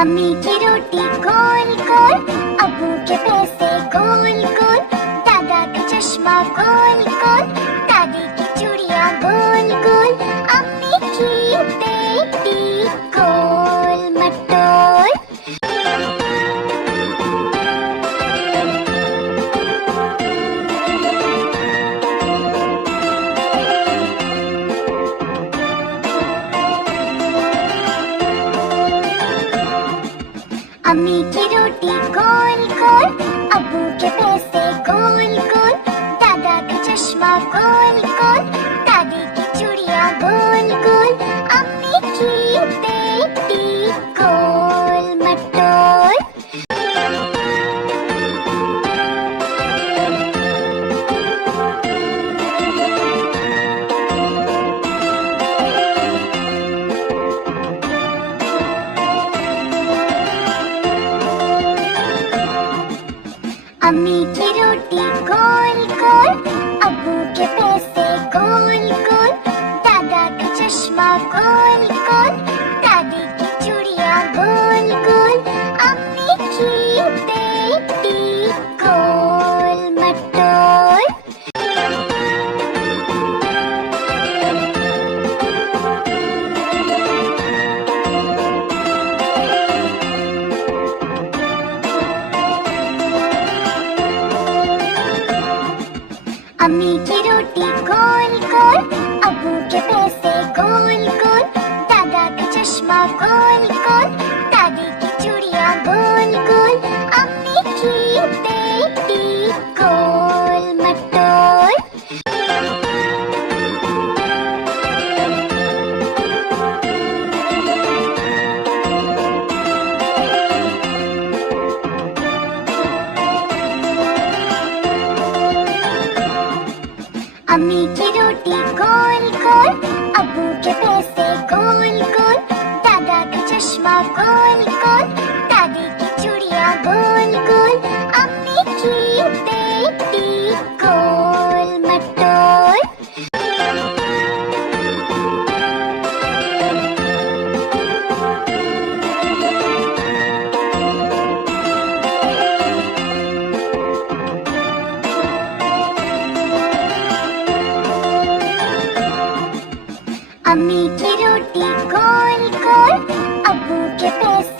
अम्मी की रोटी गोल गोल, अब्बू के पैसे गोल गोल, दादा का चश्मा गोल गोल, दादी की चूड़ियां गोल गोल, अम्मी की बेटी गोल मटोल। अम्मी की रोटी गोल गोल, अब्बू के पैसे गोल गोल, दादा का चश्मा गोल गोल, दादी की चूड़ियां गोल गोल, अम्मी की बेटी गोल मटोल। अम्मी की रोटी गोल गोल, अब्बू के पैसे गोल गोल, दादा का चश्मा गोल गोल, दादी की चूड़ियां गोल गोल, अम्मी की बेटी गोल मटोल। अम्मी की रोटी गोल गोल, अब्बू के पैसे गोल गोल, दादा का चश्मा गोल गोल, दादी की चूड़ियां गोल गोल, अम्मी की बेटी गोल मटोल। अम्मी की रोटी गोल गोल, अब्बू के पैसे गोल गोल, दादा का चश्मा गोल गोल, दादी की चूड़ियां गोल गोल, अम्मी की बेटी गोल मटोल। अम्मी की रोटी गोल गोल, अब्बू के पैसे